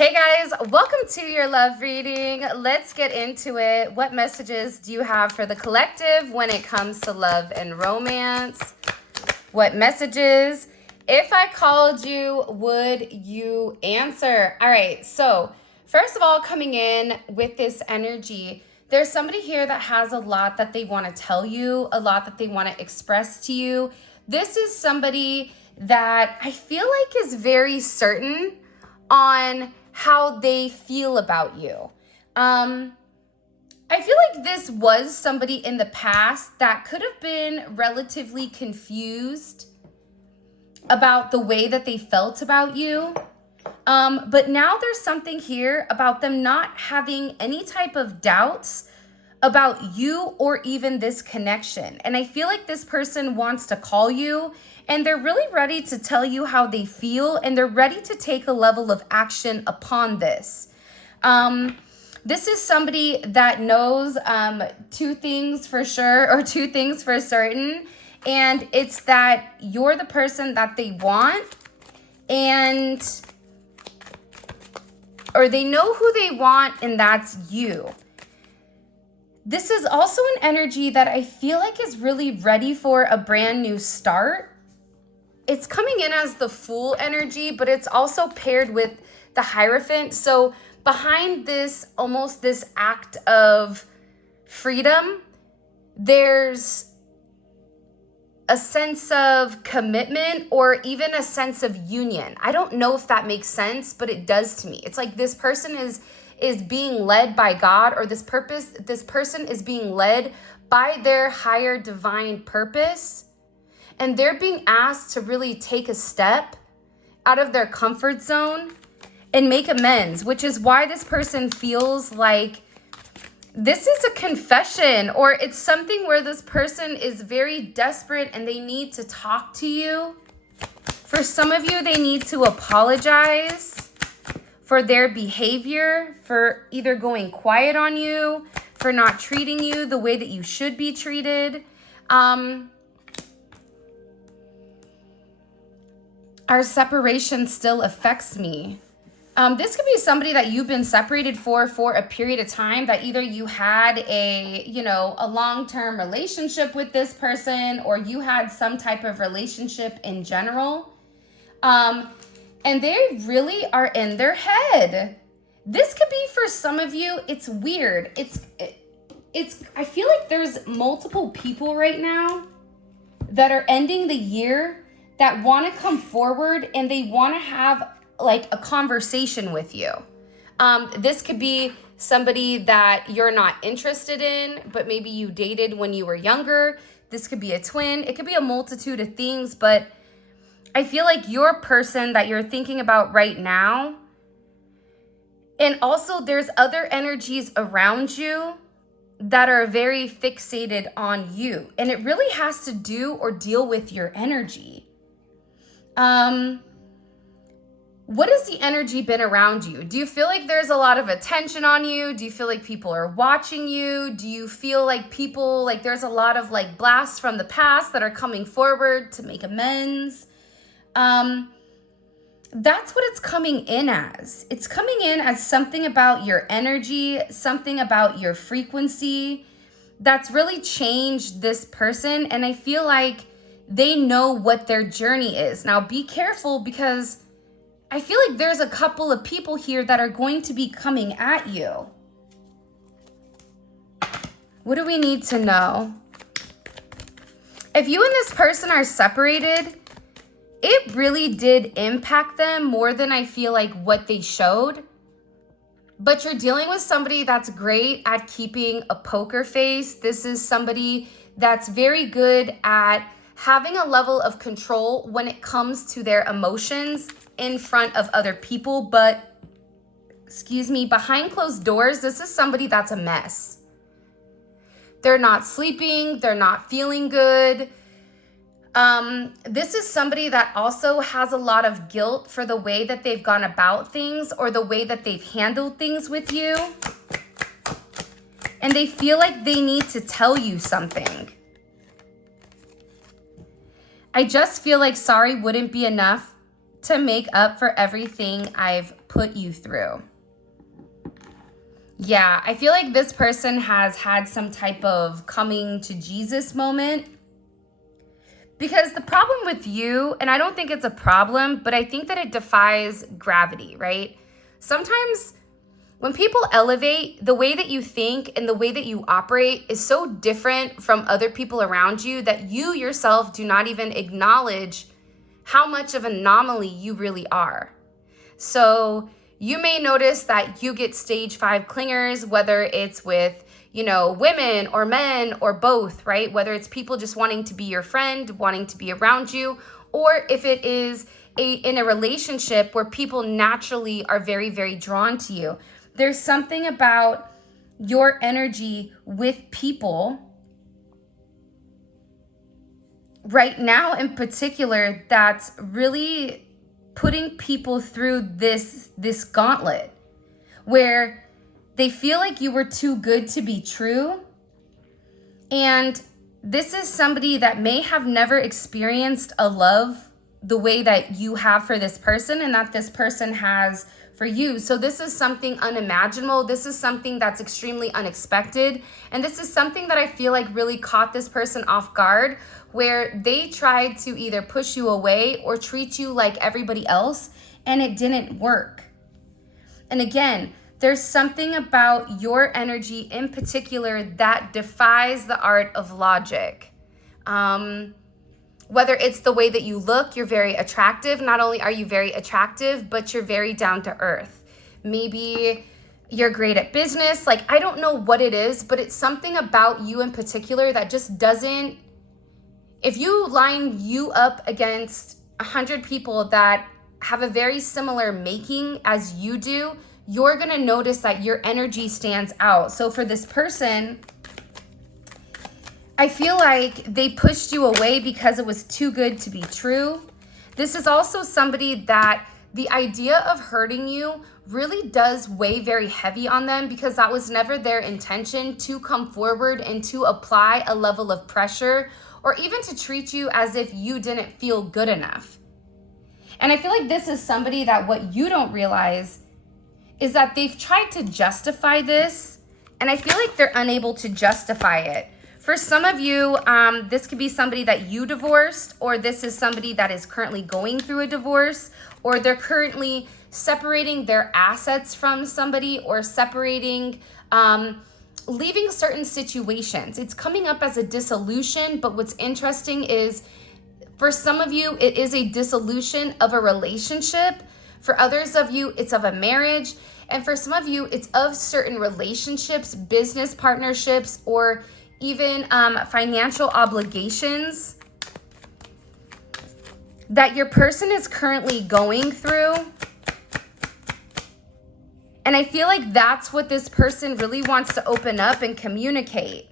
Hey guys, welcome to your love reading. Let's get into it. What messages do you have for the collective when it comes to love and romance? What messages? If I called you, would you answer? All right, so first of all, coming in with this energy, there's somebody here that has a lot that they want to tell you, a lot that they want to express to you. This is somebody that I feel like is very certain on how they feel about you. I feel like this was somebody in the past that could have been relatively confused about the way that they felt about you. But now there's something here about them not having any type of doubts about you or even this connection. And I feel like this person wants to call you and they're really ready to tell you how they feel and they're ready to take a level of action upon this. This is somebody that knows two things for sure or two things for certain. And it's that you're the person that they want or they know who they want and that's you. This is also an energy that I feel like is really ready for a brand new start. It's coming in as the Fool energy, but it's also paired with the Hierophant. So behind this, almost this act of freedom, there's a sense of commitment or even a sense of union. I don't know if that makes sense, but it does to me. It's like this person is being led by God, or this person is being led by their higher divine purpose, and they're being asked to really take a step out of their comfort zone and make amends, which is why this person feels like this is a confession, or it's something where this person is very desperate and they need to talk to you. For some of you, they need to apologize for their behavior, for either going quiet on you, for not treating you the way that you should be treated. Our separation still affects me. This could be somebody that you've been separated for a period of time, that either you had a long-term relationship with this person or you had some type of relationship in general. And they really are in their head. This could be for some of you, it's weird. I feel like there's multiple people right now that are ending the year that want to come forward and they want to have like a conversation with you. This could be somebody that you're not interested in, but maybe you dated when you were younger. This could be a twin. It could be a multitude of things, but I feel like your person that you're thinking about right now, and also there's other energies around you that are very fixated on you. And it really has to do or deal with your energy. What has the energy been around you? Do you feel like there's a lot of attention on you? Do you feel like people are watching you? Do you feel like there's a lot of like blasts from the past that are coming forward to make amends? That's what it's coming in as. It's coming in as something about your energy, something about your frequency that's really changed this person. And I feel like they know what their journey is. Now be careful, because I feel like there's a couple of people here that are going to be coming at you. What do we need to know? If you and this person are separated, it really did impact them more than I feel like what they showed. But you're dealing with somebody that's great at keeping a poker face. This is somebody that's very good at having a level of control when it comes to their emotions in front of other people. But, behind closed doors, this is somebody that's a mess. They're not sleeping. They're not feeling good. This is somebody that also has a lot of guilt for the way that they've gone about things or the way that they've handled things with you. And they feel like they need to tell you something. I just feel like sorry wouldn't be enough. to make up for everything I've put you through. Yeah, I feel like this person has had some type of coming to Jesus moment. Because the problem with you, and I don't think it's a problem, but I think that it defies gravity, right? Sometimes when people elevate, the way that you think and the way that you operate is so different from other people around you that you yourself do not even acknowledge how much of an anomaly you really are. So you may notice that you get stage 5 clingers, whether it's with, you know, women or men or both, right? Whether it's people just wanting to be your friend, wanting to be around you, or if it is in a relationship where people naturally are very, very drawn to you. There's something about your energy with people right now in particular that's really putting people through this gauntlet where they feel like you were too good to be true. And this is somebody that may have never experienced a love the way that you have for this person and that this person has for you. So this is something unimaginable. This is something that's extremely unexpected. And this is something that I feel like really caught this person off guard, where they tried to either push you away or treat you like everybody else, and it didn't work. And again, there's something about your energy in particular that defies the art of logic. Whether it's the way that you look, you're very attractive. Not only are you very attractive, but you're very down to earth. Maybe you're great at business. Like, I don't know what it is, but it's something about you in particular that just doesn't, if you line you up against 100 people that have a very similar making as you do, you're gonna notice that your energy stands out. So for this person, I feel like they pushed you away because it was too good to be true. This is also somebody that the idea of hurting you really does weigh very heavy on them, because that was never their intention to come forward and to apply a level of pressure or even to treat you as if you didn't feel good enough. And I feel like this is somebody that what you don't realize is that they've tried to justify this, and I feel like they're unable to justify it. For some of you, this could be somebody that you divorced, or this is somebody that is currently going through a divorce, or they're currently separating their assets from somebody, or separating, leaving certain situations. It's coming up as a dissolution, but what's interesting is for some of you, it is a dissolution of a relationship. For others of you, it's of a marriage. And for some of you, it's of certain relationships, business partnerships, or even financial obligations that your person is currently going through. And I feel like that's what this person really wants to open up and communicate.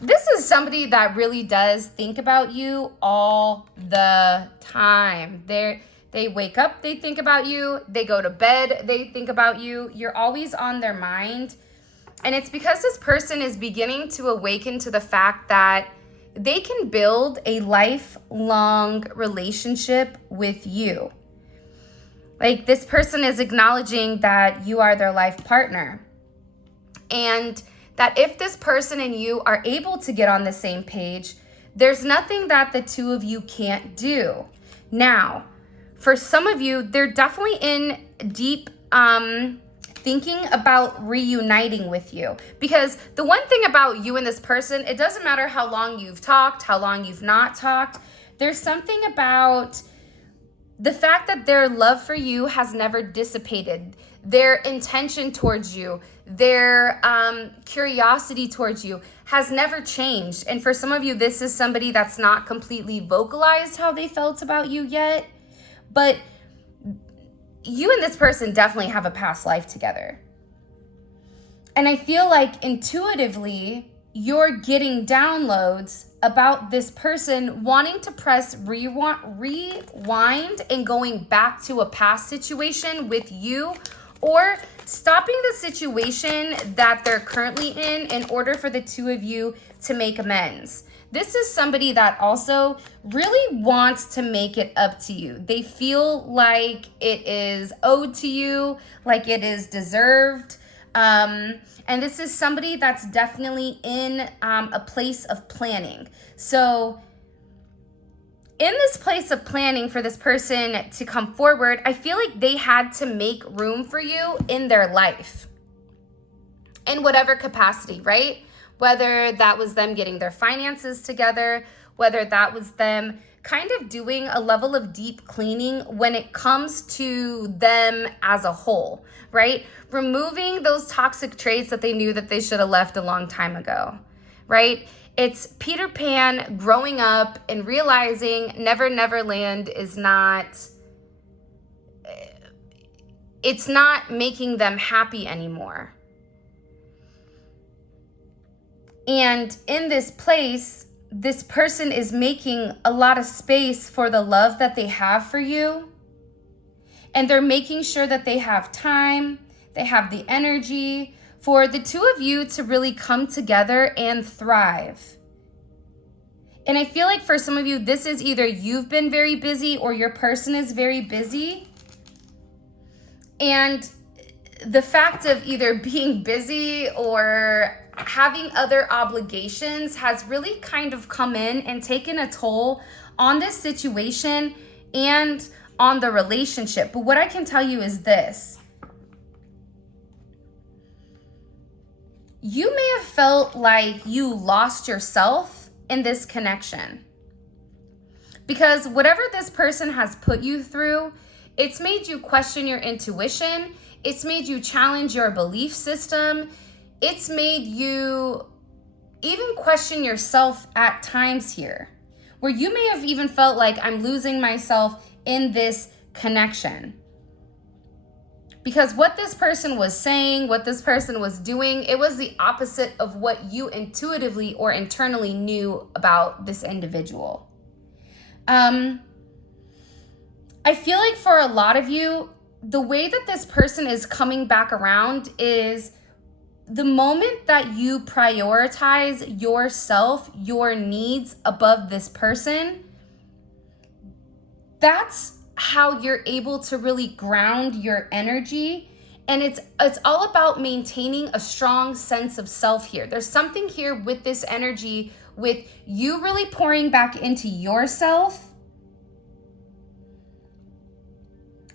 This is somebody that really does think about you all the time. They wake up, they think about you. They go to bed, they think about you. You're always on their mind. And it's because this person is beginning to awaken to the fact that they can build a lifelong relationship with you. Like, this person is acknowledging that you are their life partner. And that if this person and you are able to get on the same page, there's nothing that the two of you can't do. Now, for some of you, they're definitely in deep thinking about reuniting with you. Because the one thing about you and this person, it doesn't matter how long you've talked, how long you've not talked. There's something about the fact that their love for you has never dissipated. Their intention towards you, their curiosity towards you has never changed. And for some of you, this is somebody that's not completely vocalized how they felt about you yet. But you and this person definitely have a past life together. And I feel like intuitively, you're getting downloads about this person wanting to press rewind and going back to a past situation with you, or stopping the situation that they're currently in order for the two of you to make amends. This is somebody that also really wants to make it up to you. They feel like it is owed to you, like it is deserved. And this is somebody that's definitely in a place of planning. So in this place of planning for this person to come forward, I feel like they had to make room for you in their life in whatever capacity, right? Whether that was them getting their finances together, whether that was them kind of doing a level of deep cleaning when it comes to them as a whole, right? Removing those toxic traits that they knew that they should have left a long time ago, right? It's Peter Pan growing up and realizing Never Never Land is not, it's not making them happy anymore. And in this place, this person is making a lot of space for the love that they have for you. And they're making sure that they have time, they have the energy for the two of you to really come together and thrive. And I feel like for some of you, this is either you've been very busy or your person is very busy. And the fact of either being busy or having other obligations has really kind of come in and taken a toll on this situation and on the relationship. But what I can tell you is this. You may have felt like you lost yourself in this connection. Because whatever this person has put you through, it's made you question your intuition. It's made you challenge your belief system. It's made you even question yourself at times here, where you may have even felt like I'm losing myself in this connection. Because what this person was saying, what this person was doing, it was the opposite of what you intuitively or internally knew about this individual. I feel like for a lot of you, the way that this person is coming back around is the moment that you prioritize yourself, your needs above this person, that's how you're able to really ground your energy. And it's all about maintaining a strong sense of self here. There's something here with this energy, with you really pouring back into yourself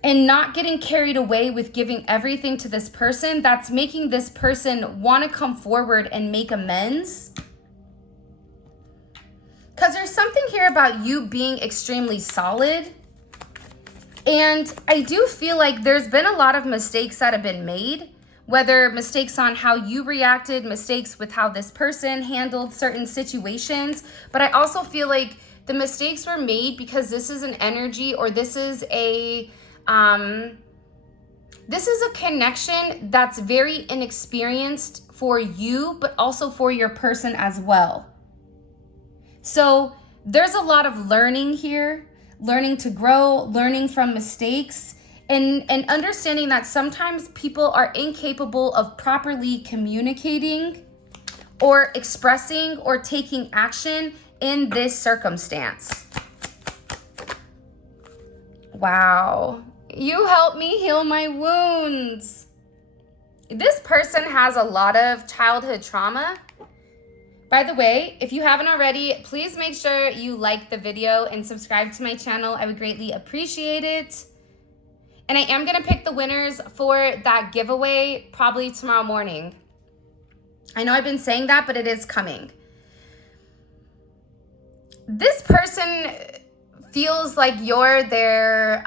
and not getting carried away with giving everything to this person, that's making this person want to come forward and make amends. Because there's something here about you being extremely solid. And I do feel like there's been a lot of mistakes that have been made, whether mistakes on how you reacted, mistakes with how this person handled certain situations. But I also feel like the mistakes were made because this is an energy, or this is a connection that's very inexperienced for you, but also for your person as well. So there's a lot of learning here, learning to grow, learning from mistakes, and understanding that sometimes people are incapable of properly communicating or expressing or taking action in this circumstance. Wow. You help me heal my wounds. This person has a lot of childhood trauma. By the way, if you haven't already, please make sure you like the video and subscribe to my channel. I would greatly appreciate it. And I am going to pick the winners for that giveaway probably tomorrow morning. I know I've been saying that, but it is coming. This person feels like you're their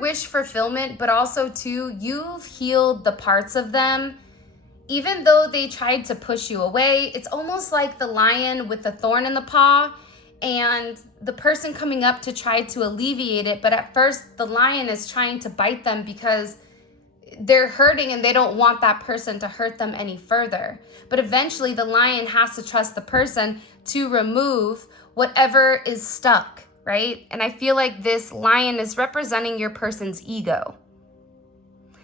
wish fulfillment, but also too, you've healed the parts of them. Even though they tried to push you away, it's almost like the lion with the thorn in the paw and the person coming up to try to alleviate it. But at first, the lion is trying to bite them because they're hurting and they don't want that person to hurt them any further. But eventually, the lion has to trust the person to remove whatever is stuck, right? And I feel like this lion is representing your person's ego.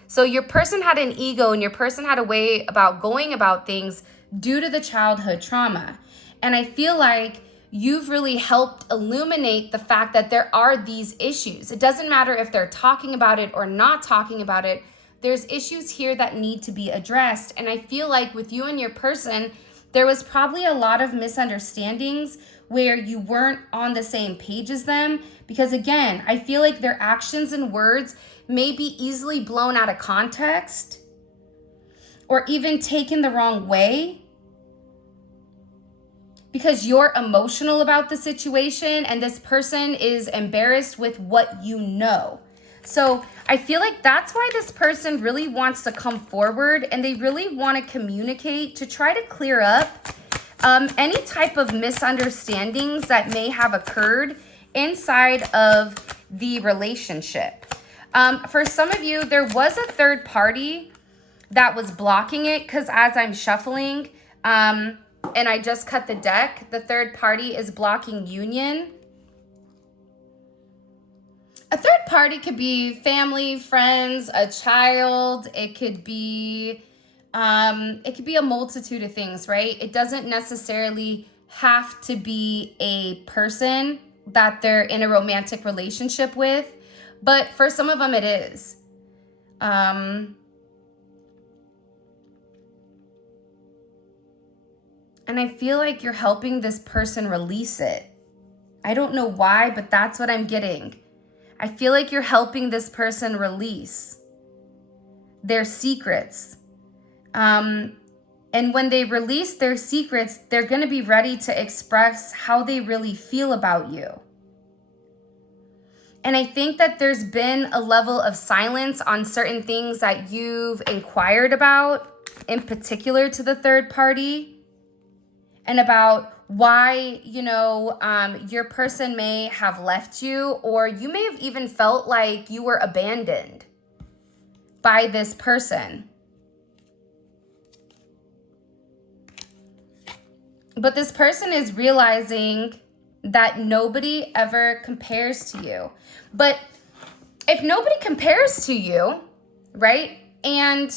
So your person had an ego and your person had a way about going about things due to the childhood trauma. And I feel like you've really helped illuminate the fact that there are these issues. It doesn't matter if they're talking about it or not talking about it. There's issues here that need to be addressed. And I feel like with you and your person, there was probably a lot of misunderstandings where you weren't on the same page as them. Because again, I feel like their actions and words may be easily blown out of context or even taken the wrong way because you're emotional about the situation and this person is embarrassed with what you know. So I feel like that's why this person really wants to come forward and they really want to communicate to try to clear up any type of misunderstandings that may have occurred inside of the relationship. For some of you, there was a third party that was blocking it because as I'm shuffling and I just cut the deck, the third party is blocking union. A third party could be family, friends, a child. It could be a multitude of things, right? It doesn't necessarily have to be a person that they're in a romantic relationship with, but for some of them it is. And I feel like you're helping this person release it. I don't know why, but that's what I'm getting. I feel like you're helping this person release their secrets. And when they release their secrets, they're going to be ready to express how they really feel about you. And I think that there's been a level of silence on certain things that you've inquired about, in particular to the third party, and about why, your person may have left you, or you may have even felt like you were abandoned by this person. But this person is realizing that nobody ever compares to you. But if nobody compares to you, right, and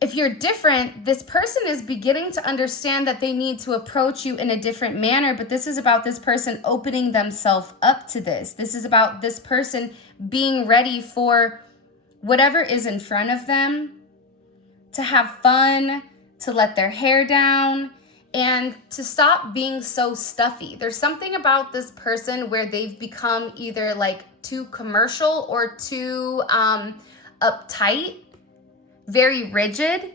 if you're different, this person is beginning to understand that they need to approach you in a different manner. But this is about this person opening themselves up to this. This is about this person being ready for whatever is in front of them, to have fun, to let their hair down, and to stop being so stuffy. There's something about this person where they've become either like too commercial or too uptight, very rigid.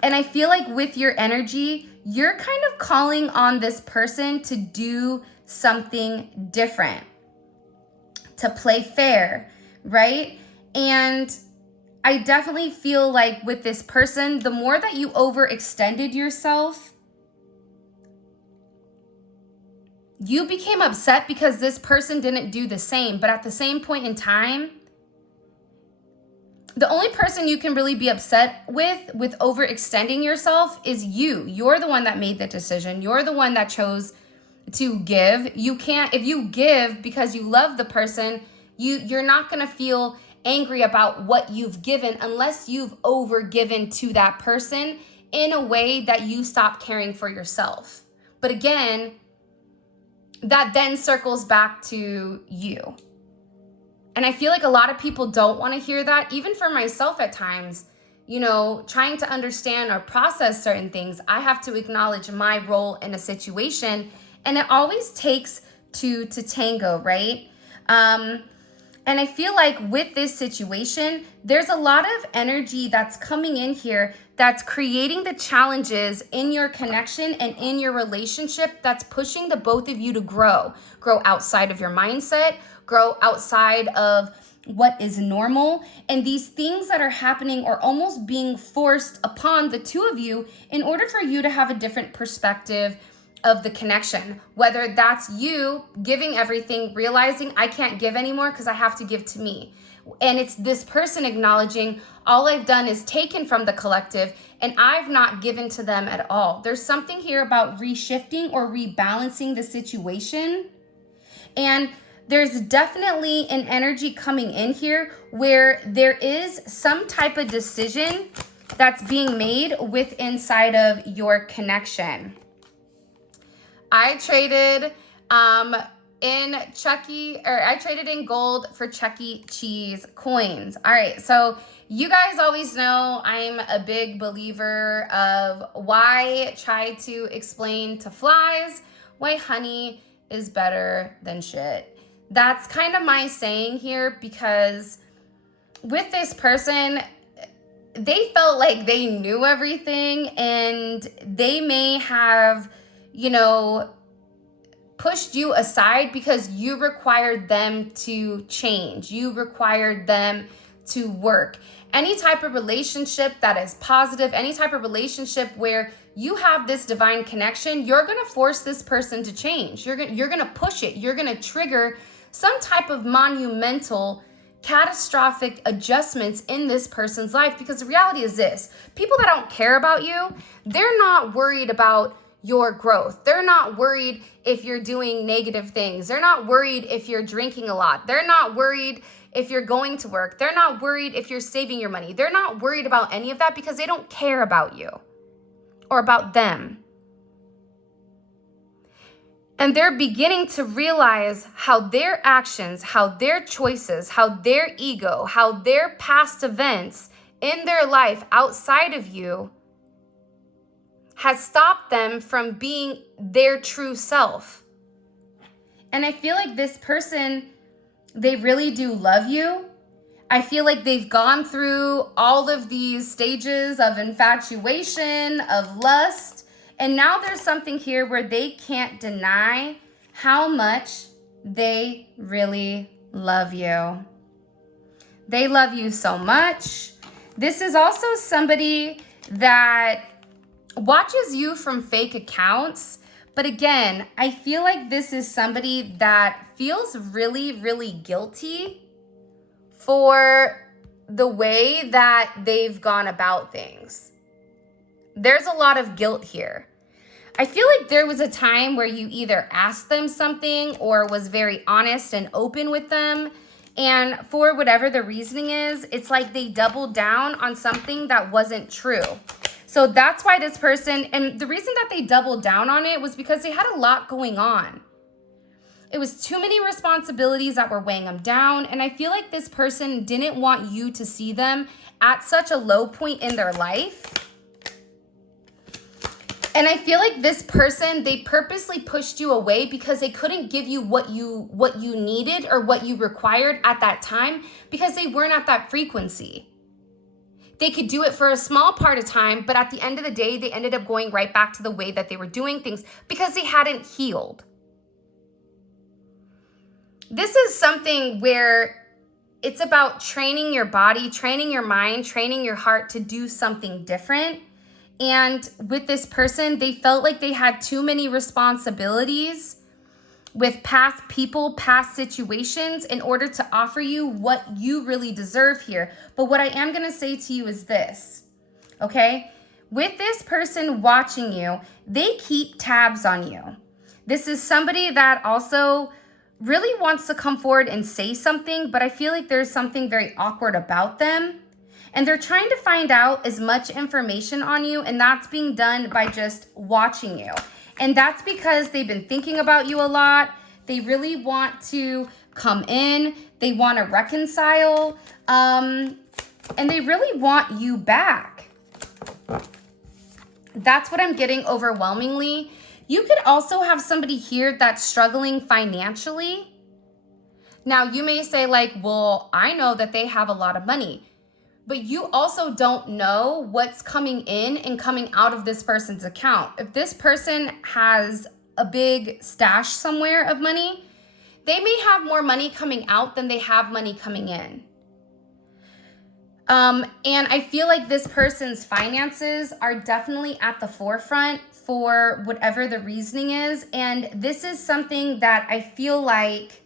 And I feel like with your energy, you're kind of calling on this person to do something different, to play fair, right? And I definitely feel like with this person, the more that you overextended yourself, you became upset because this person didn't do the same. But at the same point in time, the only person you can really be upset with overextending yourself is you. You're the one that made the decision. You're the one that chose to give. You can't, if you give because you love the person, you're not going to feel angry about what you've given unless you've overgiven to that person in a way that you stop caring for yourself. But again, that then circles back to you. And I feel like a lot of people don't want to hear that, even for myself at times, trying to understand or process certain things. I have to acknowledge my role in a situation, and it always takes two to tango, right? And I feel like with this situation, there's a lot of energy that's coming in here that's creating the challenges in your connection and in your relationship that's pushing the both of you to grow outside of your mindset, grow outside of what is normal. And these things that are happening are almost being forced upon the two of you in order for you to have a different perspective of the connection, whether that's you giving everything, realizing I can't give anymore because I have to give to me. And it's this person acknowledging all I've done is taken from the collective and I've not given to them at all. There's something here about reshifting or rebalancing the situation. And there's definitely an energy coming in here where there is some type of decision that's being made with inside of your connection. I traded I traded in gold for Chuck E. Cheese coins. All right, so you guys always know I'm a big believer of why try to explain to flies why honey is better than shit. That's kind of my saying here, because with this person, they felt like they knew everything, and they may have, you know, pushed you aside because you required them to change. You required them to work. Any type of relationship that is positive, any type of relationship where you have this divine connection, you're going to force this person to change. You're going to push it. You're going to trigger some type of monumental, catastrophic adjustments in this person's life, because the reality is this: people that don't care about you, they're not worried about your growth. They're not worried if you're doing negative things. They're not worried if you're drinking a lot. They're not worried if you're going to work. They're not worried if you're saving your money. They're not worried about any of that because they don't care about you or about them. And they're beginning to realize how their actions, how their choices, how their ego, how their past events in their life outside of you has stopped them from being their true self. And I feel like this person, they really do love you. I feel like they've gone through all of these stages of infatuation, of lust, and now there's something here where they can't deny how much they really love you. They love you so much. This is also somebody that watches you from fake accounts. But again, I feel like this is somebody that feels really, really guilty for the way that they've gone about things. There's a lot of guilt here. I feel like there was a time where you either asked them something or was very honest and open with them, and for whatever the reasoning is, it's like they doubled down on something that wasn't true. So that's why this person, and the reason that they doubled down on it was because they had a lot going on. It was too many responsibilities that were weighing them down. And I feel like this person didn't want you to see them at such a low point in their life. And I feel like this person, they purposely pushed you away because they couldn't give you what you needed or what you required at that time, because they weren't at that frequency. They could do it for a small part of time, but at the end of the day, they ended up going right back to the way that they were doing things because they hadn't healed. This is something where it's about training your body, training your mind, training your heart to do something different. And with this person, they felt like they had too many responsibilities with past people, past situations, in order to offer you what you really deserve here. But what I am going to say to you is this, okay? With this person watching you, they keep tabs on you. This is somebody that also really wants to come forward and say something, but I feel like there's something very awkward about them. And they're trying to find out as much information on you, and that's being done by just watching you. And that's because they've been thinking about you a lot. They really want to come in. They want to reconcile. And they really want you back. That's what I'm getting overwhelmingly. You could also have somebody here that's struggling financially. Now, you may say like, well, I know that they have a lot of money. But you also don't know what's coming in and coming out of this person's account. If this person has a big stash somewhere of money, they may have more money coming out than they have money coming in. And I feel like this person's finances are definitely at the forefront for whatever the reasoning is. And this is something that I feel like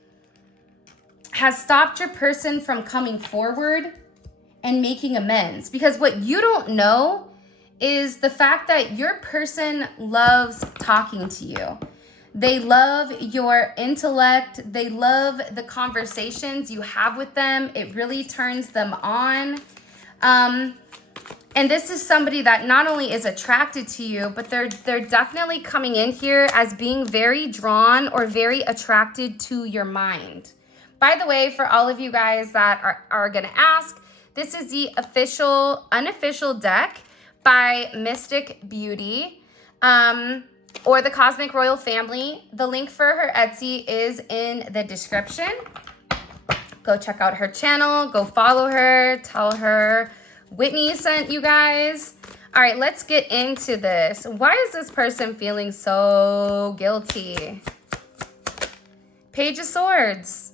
has stopped your person from coming forward and making amends. Because what you don't know is the fact that your person loves talking to you. They love your intellect. They love the conversations you have with them. It really turns them on. And this is somebody that not only is attracted to you, but they're definitely coming in here as being very drawn or very attracted to your mind. By the way, for all of you guys that are going to ask, this is the unofficial deck by Mystic Beauty or the Cosmic Royal Family. The link for her Etsy is in the description. Go check out her channel. Go follow her. Tell her Whitney sent you guys. All right, let's get into this. Why is this person feeling so guilty? Page of Swords.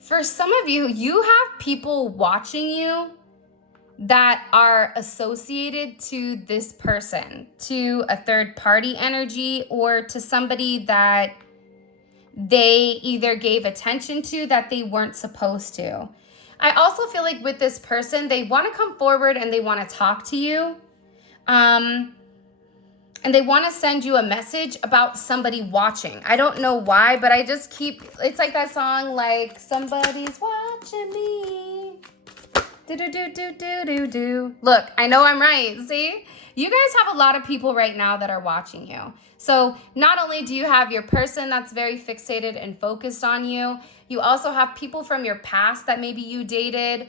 For some of you, you have people watching you that are associated to this person, to a third party energy, or to somebody that they either gave attention to that they weren't supposed to. I also feel like with this person, they want to come forward and they want to talk to you. And they want to send you a message about somebody watching. I don't know why, but I just keep, it's like that song, like, somebody's watching me. Do. Look, I know I'm right. See? You guys have a lot of people right now that are watching you. So not only do you have your person that's very fixated and focused on you, you also have people from your past that maybe you dated,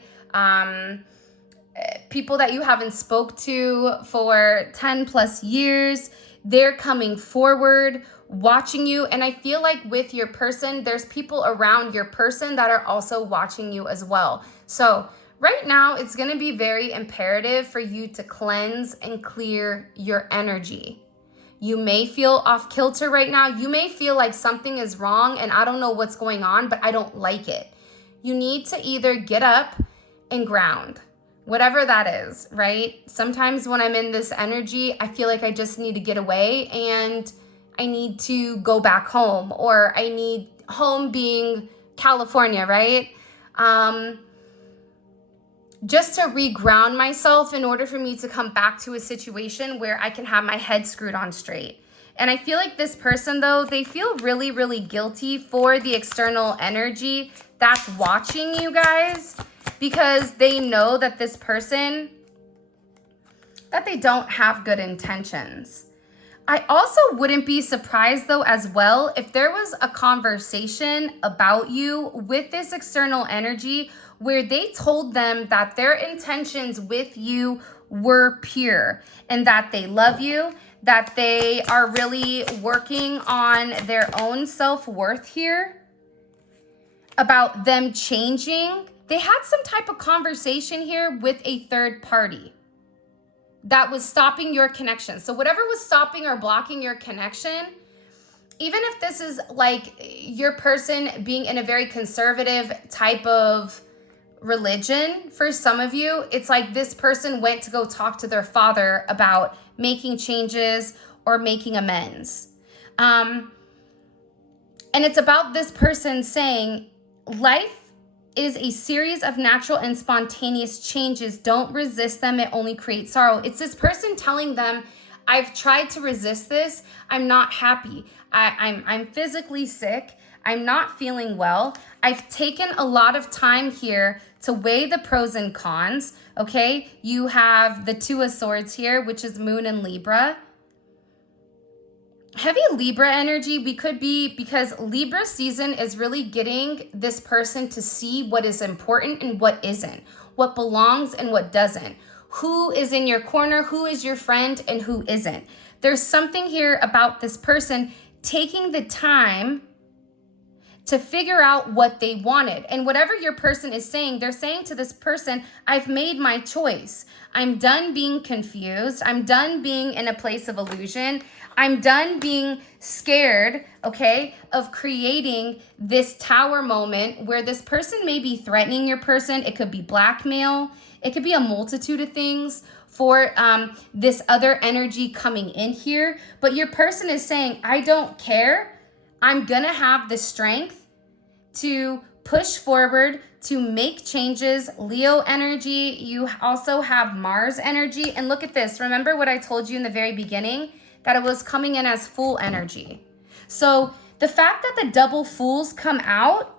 people that you haven't spoke to for 10 plus years. They're coming forward, watching you. And I feel like with your person, there's people around your person that are also watching you as well. So right now, it's going to be very imperative for you to cleanse and clear your energy. You may feel off kilter right now. You may feel like something is wrong and I don't know what's going on, but I don't like it. You need to either get up and ground, whatever that is, right? Sometimes when I'm in this energy, I feel like I just need to get away and I need to go back home, or I need home being California, right? Just to reground myself in order for me to come back to a situation where I can have my head screwed on straight. And I feel like this person, though, they feel really, really guilty for the external energy that's watching you guys, because they know that this person, that they don't have good intentions. I also wouldn't be surprised, though, as well, if there was a conversation about you with this external energy where they told them that their intentions with you were pure and that they love you, that they are really working on their own self-worth here, about them changing. They had some type of conversation here with a third party that was stopping your connection. So whatever was stopping or blocking your connection, even if this is like your person being in a very conservative type of religion, for some of you, it's like this person went to go talk to their father about making changes or making amends. And it's about this person saying, life is a series of natural and spontaneous changes. Don't resist them. It only creates sorrow. It's this person telling them, I've tried to resist this. I'm not happy. I'm physically sick. I'm not feeling well. I've taken a lot of time here to weigh the pros and cons, okay? You have the Two of Swords here, which is Moon and Libra. Heavy Libra energy, we could be, because Libra season is really getting this person to see what is important and what isn't, what belongs and what doesn't, who is in your corner, who is your friend, and who isn't. There's something here about this person taking the time to figure out what they wanted. And whatever your person is saying, they're saying to this person, I've made my choice. I'm done being confused. I'm done being in a place of illusion. I'm done being scared, okay, of creating this tower moment where this person may be threatening your person. It could be blackmail. It could be a multitude of things for this other energy coming in here. But your person is saying, I don't care. I'm gonna have the strength to push forward, to make changes. Leo energy, you also have Mars energy. And look at this. Remember what I told you in the very beginning? That it was coming in as Fool energy. So the fact that the double Fools come out,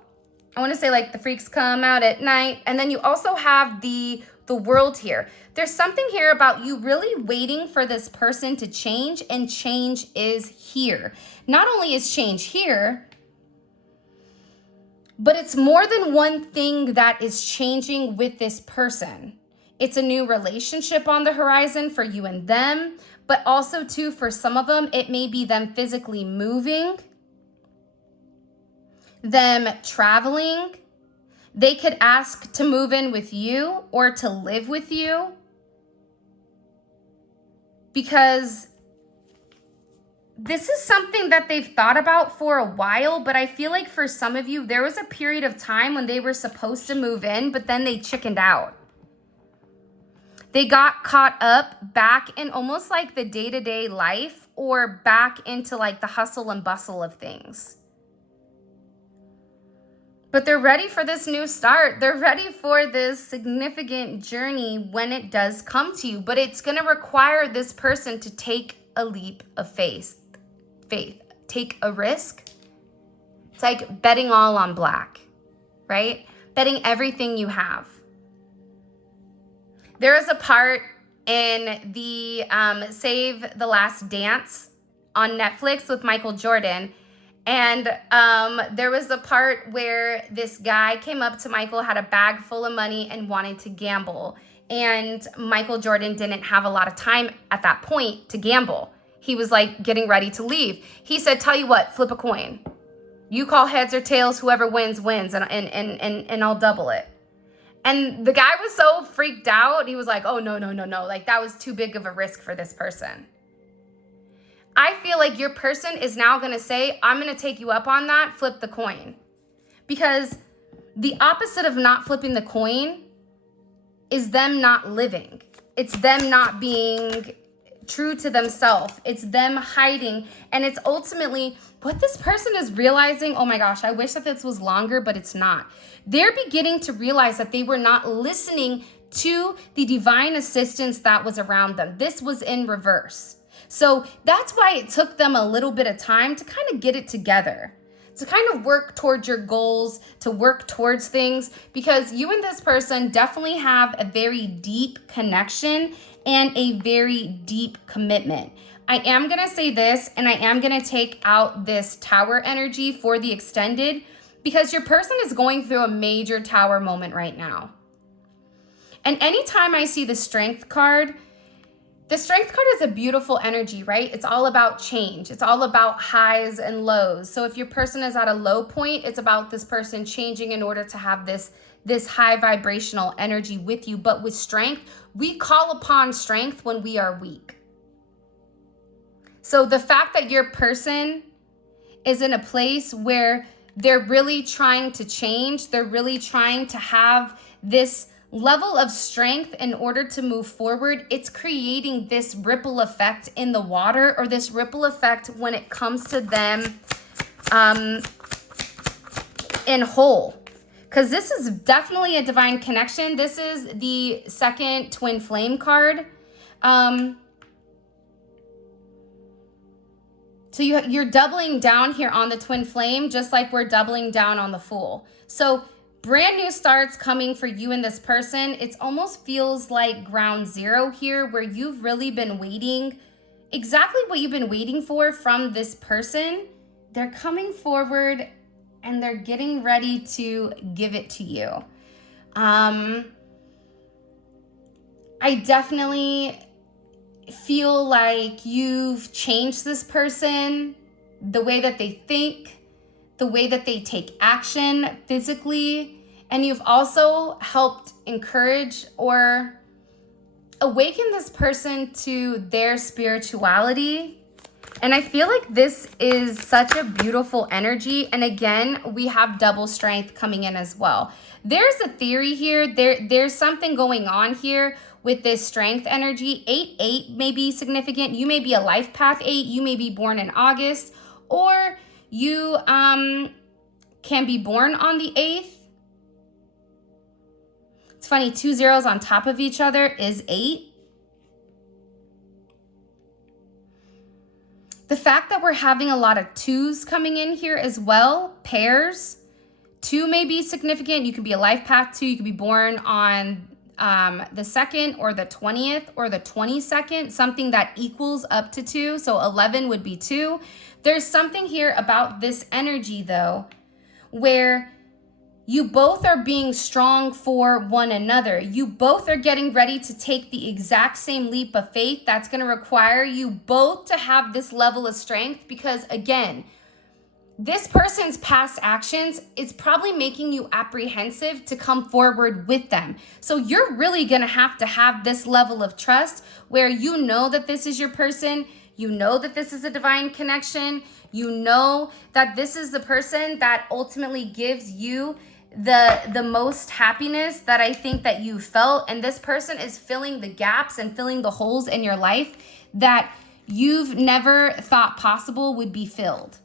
I want to say like the freaks come out at night. And then you also have the world here. There's something here about you really waiting for this person to change, and change is here. Not only is change here, but it's more than one thing that is changing with this person. It's a new relationship on the horizon for you and them, but also too, for some of them, it may be them physically moving, them traveling. They could ask to move in with you or to live with you, because this is something that they've thought about for a while. But I feel like for some of you, there was a period of time when they were supposed to move in, but then they chickened out. They got caught up back in almost like the day-to-day life, or back into like the hustle and bustle of things. But they're ready for this new start. They're ready for this significant journey when it does come to you. But it's going to require this person to take a leap of faith. Take a risk. It's like betting all on black, right? Betting everything you have. There is a part in the Save the Last Dance on Netflix with Michael Jordan. And there was a part where this guy came up to Michael, had a bag full of money, and wanted to gamble. And Michael Jordan didn't have a lot of time at that point to gamble. He was like getting ready to leave. He said, tell you what, flip a coin. You call heads or tails, whoever wins, wins, and I'll double it. And the guy was so freaked out. He was like, oh, no. Like, that was too big of a risk for this person. I feel like your person is now going to say, I'm going to take you up on that, flip the coin. Because the opposite of not flipping the coin is them not living. It's them not being true to themselves. It's them hiding. And it's ultimately what this person is realizing. Oh my gosh, I wish that this was longer, but it's not. They're beginning to realize that they were not listening to the divine assistance that was around them. This was in reverse. So that's why it took them a little bit of time to kind of get it together, to kind of work towards your goals, to work towards things, because you and this person definitely have a very deep connection and a very deep commitment. I am going to say this, and I am going to take out this tower energy for the extended, because your person is going through a major tower moment right now. And anytime I see the strength card, the strength card is a beautiful energy, right? It's all about change. It's all about highs and lows. So if your person is at a low point, it's about this person changing in order to have this high vibrational energy with you. But with strength, we call upon strength when we are weak. So the fact that your person is in a place where they're really trying to change, they're really trying to have this level of strength in order to move forward, it's creating this ripple effect in the water, or this ripple effect when it comes to them in whole. Because this is definitely a divine connection. This is the second twin flame card. So you're doubling down here on the twin flame, just like we're doubling down on the Fool. So brand new starts coming for you and this person. It almost feels like ground zero here, where you've really been waiting, exactly what you've been waiting for from this person. They're coming forward and they're getting ready to give it to you. I definitely feel like you've changed this person, the way that they think, the way that they take action physically, and you've also helped encourage or awaken this person to their spirituality. And I feel like this is such a beautiful energy. And again, we have double strength coming in as well. There's a theory here. There's something going on here with this strength energy. 8-8 may be significant. You may be a life path 8. You may be born in August, or you can be born on the 8th. It's funny, 2 zeros on top of each other is 8. The fact that we're having a lot of 2s coming in here as well, pairs, 2 may be significant. You could be a life path 2. You could be born on the 2nd or the 20th or the 22nd, something that equals up to 2. So 11 would be 2. There's something here about this energy though, where you both are being strong for one another. You both are getting ready to take the exact same leap of faith that's going to require you both to have this level of strength, because again, this person's past actions is probably making you apprehensive to come forward with them. So you're really going to have this level of trust where you know that this is your person. You know that this is a divine connection. You know that this is the person that ultimately gives you the most happiness that I think that you felt. And this person is filling the gaps and filling the holes in your life that you've never thought possible would be filled.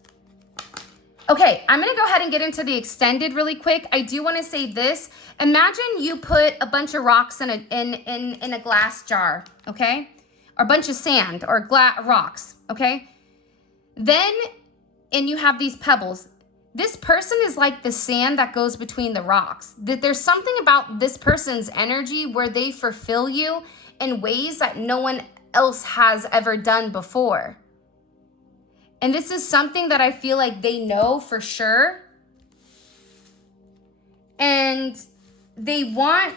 Okay, I'm gonna go ahead and get into the extended really quick. I do wanna say this. Imagine you put a bunch of rocks in a glass jar, okay? Or a bunch of sand or rocks, okay? Then, and you have these pebbles. This person is like the sand that goes between the rocks. There's something about this person's energy where they fulfill you in ways that no one else has ever done before. And this is something that I feel like they know for sure. And they want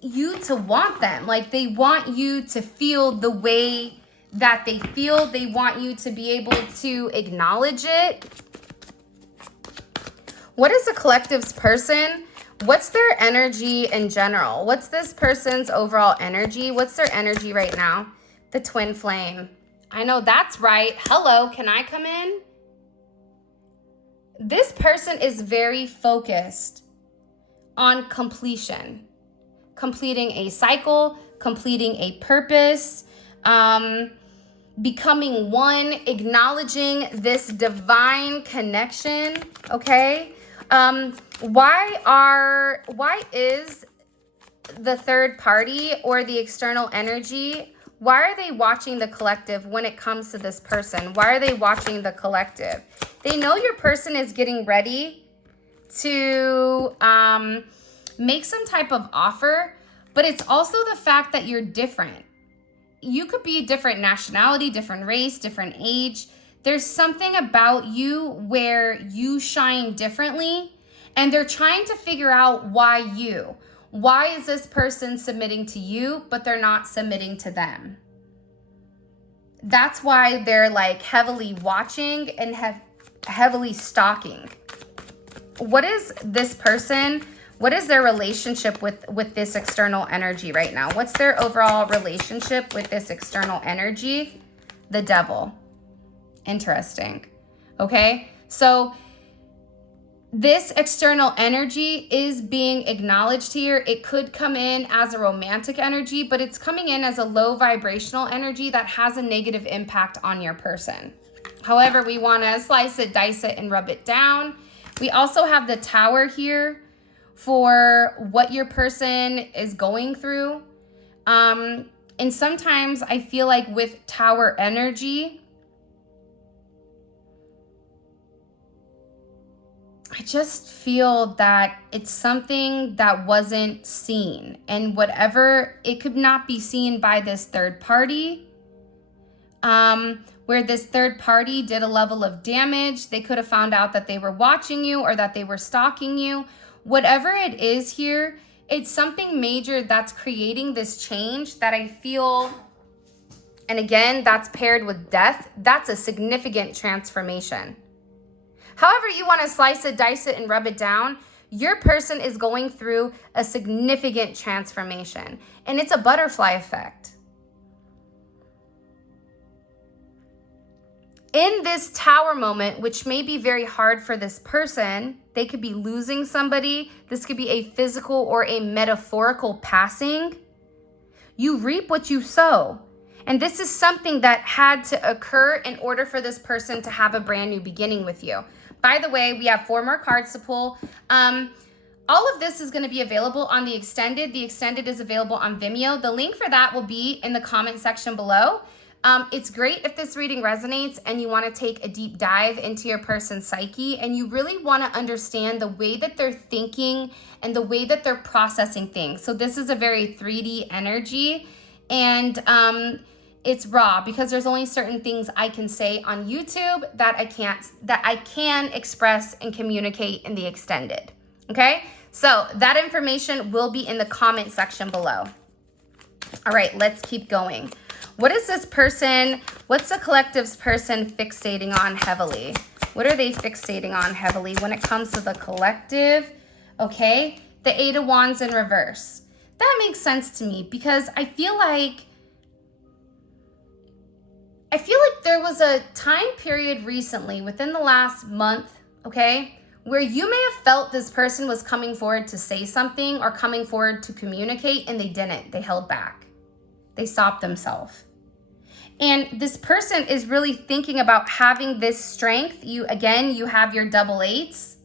you to want them. Like they want you to feel the way that they feel. They want you to be able to acknowledge it. What is the collective's person? What's their energy in general? What's this person's overall energy? What's their energy right now? The twin flame. I know that's right. Hello, can I come in? This person is very focused on completion, completing a cycle, completing a purpose, becoming one, acknowledging this divine connection, okay? Why is the third party or the external energy, why are they watching the collective when it comes to this person? Why are they watching the collective? They know your person is getting ready to make some type of offer, but it's also the fact that you're different. You could be a different nationality, different race, different age. There's something about you where you shine differently, and they're trying to figure out why you. Why is this person submitting to you, but they're not submitting to them? That's why they're like heavily watching and heavily stalking. What is this person? What is their relationship with this external energy right now? What's their overall relationship with this external energy? The devil. Interesting. Okay, so this external energy is being acknowledged here. It could come in as a romantic energy, but it's coming in as a low vibrational energy that has a negative impact on your person. However, we want to slice it, dice it, and rub it down. We also have the Tower here for what your person is going through. And sometimes I feel like with Tower energy, I just feel that it's something that wasn't seen, and whatever, it could not be seen by this third party, where this third party did a level of damage. They could have found out that they were watching you or that they were stalking you. Whatever it is here, it's something major that's creating this change that I feel, and again, that's paired with death. That's a significant transformation. However you want to slice it, dice it, and rub it down, your person is going through a significant transformation, and it's a butterfly effect. In this Tower moment, which may be very hard for this person, they could be losing somebody. This could be a physical or a metaphorical passing. You reap what you sow. And this is something that had to occur in order for this person to have a brand new beginning with you. By the way, we have 4 more cards to pull. All of this is going to be available on the extended. The extended is available on Vimeo. The link for that will be in the comment section below. It's great if this reading resonates and you want to take a deep dive into your person's psyche and you really want to understand the way that they're thinking and the way that they're processing things. So this is a very 3D energy, and it's raw because there's only certain things I can say on YouTube that I can express and communicate in the extended. Okay, so that information will be in the comment section below. All right, let's keep going. What is this person, what's the collective's person fixating on heavily? What are they fixating on heavily when it comes to the collective? Okay, the Eight of Wands in reverse. That makes sense to me because I feel like there was a time period recently within the last month, okay, where you may have felt this person was coming forward to say something or coming forward to communicate, and they didn't. They held back. They stopped themselves. And this person is really thinking about having this strength. You have your double eights,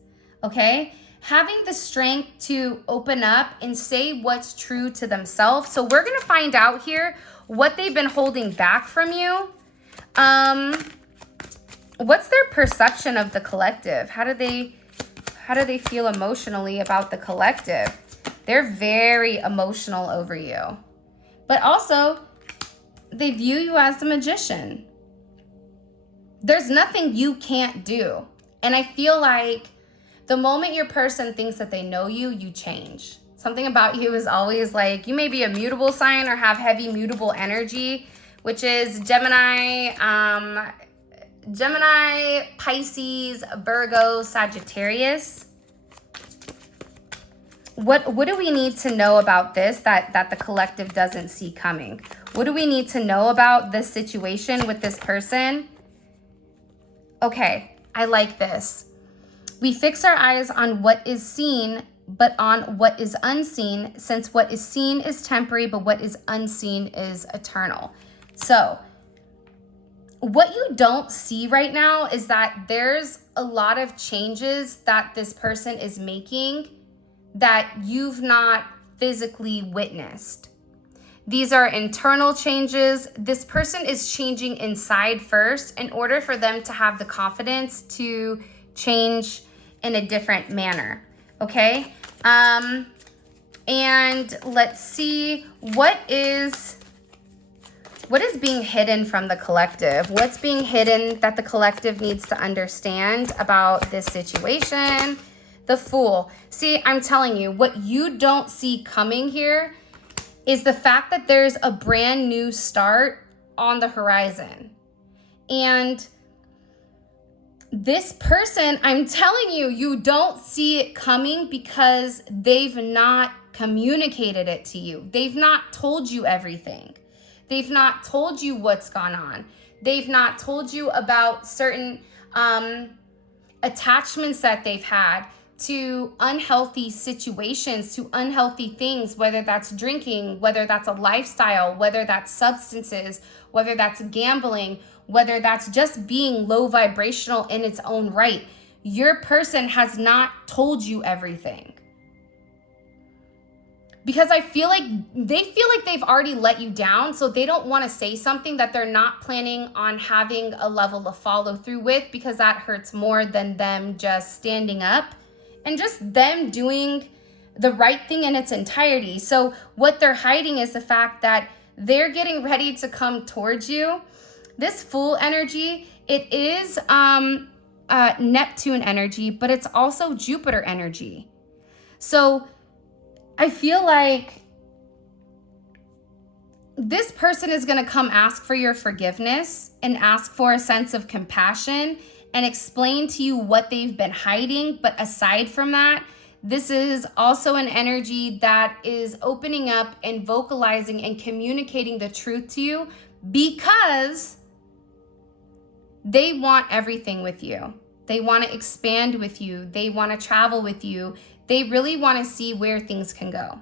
okay? Having the strength to open up and say what's true to themselves. So we're going to find out here what they've been holding back from you. What's their perception of the collective? How do they feel emotionally about the collective? They're very emotional over you. But also, they view you as the magician. There's nothing you can't do. And I feel like the moment your person thinks that they know you, you change. Something about you is always like, you may be a mutable sign or have heavy mutable energy, which is Gemini, Pisces, Virgo, Sagittarius. What do we need to know about this that the collective doesn't see coming? What do we need to know about this situation with this person? Okay, I like this. We fix our eyes on what is seen, but on what is unseen, since what is seen is temporary, but what is unseen is eternal. So what you don't see right now is that there's a lot of changes that this person is making that you've not physically witnessed. These are internal changes. This person is changing inside first in order for them to have the confidence to change in a different manner, okay? And let's see, what is being hidden from the collective? What's being hidden that the collective needs to understand about this situation? The Fool. See, I'm telling you, what you don't see coming here is the fact that there's a brand new start on the horizon. And this person, I'm telling you, you don't see it coming because they've not communicated it to you. They've not told you everything. They've not told you what's gone on. They've not told you about certain attachments that they've had to unhealthy situations, to unhealthy things, whether that's drinking, whether that's a lifestyle, whether that's substances, whether that's gambling, whether that's just being low vibrational in its own right. Your person has not told you everything. Because I feel like they've already let you down, so they don't want to say something that they're not planning on having a level of follow through with, because that hurts more than them just standing up and just them doing the right thing in its entirety. So what they're hiding is the fact that they're getting ready to come towards you. This Fool energy, it is Neptune energy, but it's also Jupiter energy. So I feel like this person is going to come ask for your forgiveness and ask for a sense of compassion and explain to you what they've been hiding. But aside from that, this is also an energy that is opening up and vocalizing and communicating the truth to you because they want everything with you. They want to expand with you. They want to travel with you. They really want to see where things can go.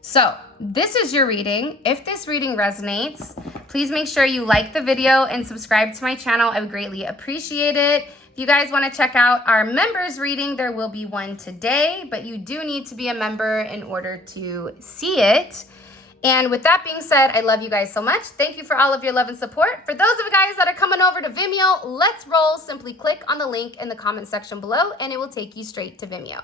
So this is your reading. If this reading resonates, please make sure you like the video and subscribe to my channel. I would greatly appreciate it. If you guys want to check out our members reading, there will be one today, but you do need to be a member in order to see it. And with that being said, I love you guys so much. Thank you for all of your love and support. For those of you guys that are coming over to Vimeo, let's roll. Simply click on the link in the comment section below and it will take you straight to Vimeo.